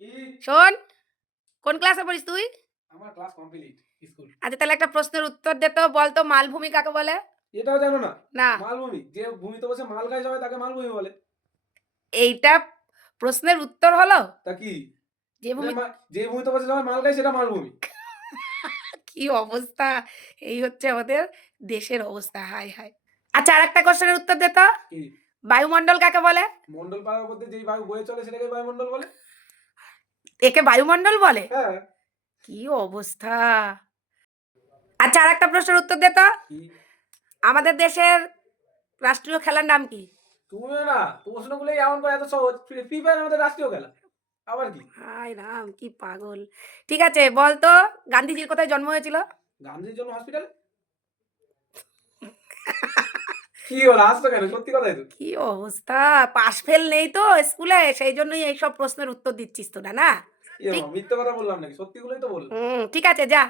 কি? শোন, কোন ক্লাসে পড়িস তুই? আমার ক্লাস কমপ্লিট স্কুল। আচ্ছা তাহলে একটা প্রশ্নের উত্তর দে তো, বল তো মালভূমি কাকে বলে? এটাও জানো না? না। মালভূমি। যে ভূমিতে বসে মাল খায় সবাই তাকে মালভূমি বলে। এইটা প্রশ্নের উত্তর হলো? তা কি? যে ভূমি যে ভূমিতে বসে সবাই মাল খায় সেটা মালভূমি। কি অবস্থা! এই হচ্ছে আমাদের দেশের অবস্থা। হায়, হায়! আচ্ছা আরেকটা কোয়েশ্চেনের উত্তর দে তো। কি? বায়ুমণ্ডল কাকে বলে? মন্ডল পাড়ার মধ্যে যেই বায়ু বয়ে চলে সেটাকে বায়ুমণ্ডল বলে। একে বায়ুমণ্ডল বলে? হ্যাঁ। কি অবস্থা! আচ্ছা আরেকটা প্রশ্নের উত্তর দে তো। কি? আমাদের দেশের রাষ্ট্রীয় খেলার নাম কি? তুমিও না প্রশ্নগুলোই এমন করে এত সহজ। ফ্রি ফায়ার আমাদের রাষ্ট্রীয় খেলা। আবার কি? হায় রাম, কি পাগল! ঠিক আছে বল তো, গান্ধীজির কোথায় জন্ম হয়েছিল? গান্ধীর জন্য হসপিটালে? কি হলো হাসছো কেন? সত্যি কথাই তো। কি অবস্থা! পাস ফেল নেই তো স্কুলে, সেই জন্যই এইসব প্রশ্নের উত্তর দিচ্ছিস তোরা, না? এ ঠিক মা মিথ্যে কথা বললাম নাকি? সত্যিগুলোই তো বললাম। ঠিক আছে যা।